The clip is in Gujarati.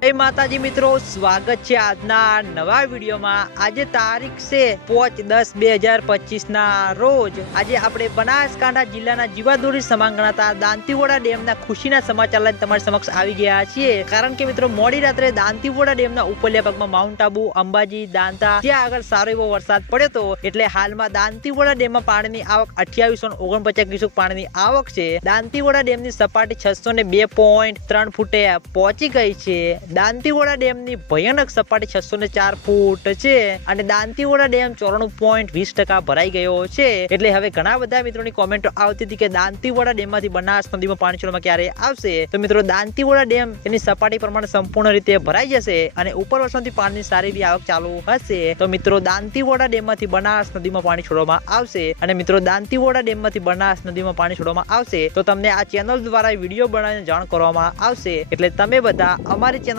માતાજી મિત્રો, સ્વાગત છે આજના નવા વિડીયોમાં. આજે તારીખ છે પોચ દસ બે હજાર પચીસ ના રોજ. આજે આપણે બનાસકાંઠા જિલ્લાના જીવાદોરી સમાંગણાતા દાંતીવોડા ડેમના ખુશીના સમાચાર લઈને તમારી સમક્ષ આવી ગયા છીએ. કારણ કે મિત્રો, મોડી રાત્રે દાંતીવોડા ડેમના ઉપરલ્યા ભાગમાં માઉન્ટ આબુ, અંબાજી, દાંતા, ત્યાં આગળ સારો એવો વરસાદ પડ્યો હતો એટલે હાલમાં દાંતીવોડા ડેમમાં પાણીની આવક અઠ્યાવીસો ઓગણપચાસ ક્યુસેક પાણીની આવક છે. દાંતીવોડા ડેમની સપાટી છસો ને બે પોઈન્ટ ત્રણ ફૂટે પહોંચી ગઈ છે. દાંતીવોડા ડેમની ભયાનક સપાટી છસો ને ચાર ફૂટ છે અને દાંતીવોડા ડેમ ચોરાણું પોઈન્ટ વીસ ટકા ભરાઈ ગયો છે. એટલે હવે ઘણા બધા મિત્રોની કોમેન્ટો આવતી હતી કે દાંતીવોડા ડેમમાંથી બનાસ નદીમાં પાણી છોડવામાં ક્યારે આવશે? તો મિત્રો, દાંતીવોડા ડેમ એની સપાટી પ્રમાણે સંપૂર્ણ રીતે ભરાઈ જશે અને ઉપર વર્ષોથી પાણીની સારી બી આવક ચાલુ હશે. તો મિત્રો, દાંતીવોડા ડેમમાંથી બનાસ નદીમાં પાણી છોડવામાં આવશે અને મિત્રો, દાંતીવોડા ડેમમાંથી બનાસ નદીમાં પાણી છોડવામાં આવશે. તો તમને આ ચેનલ દ્વારા વીડિયો બનાવીને જાણ કરવામાં આવશે. એટલે તમે બધા અમારી ચેનલ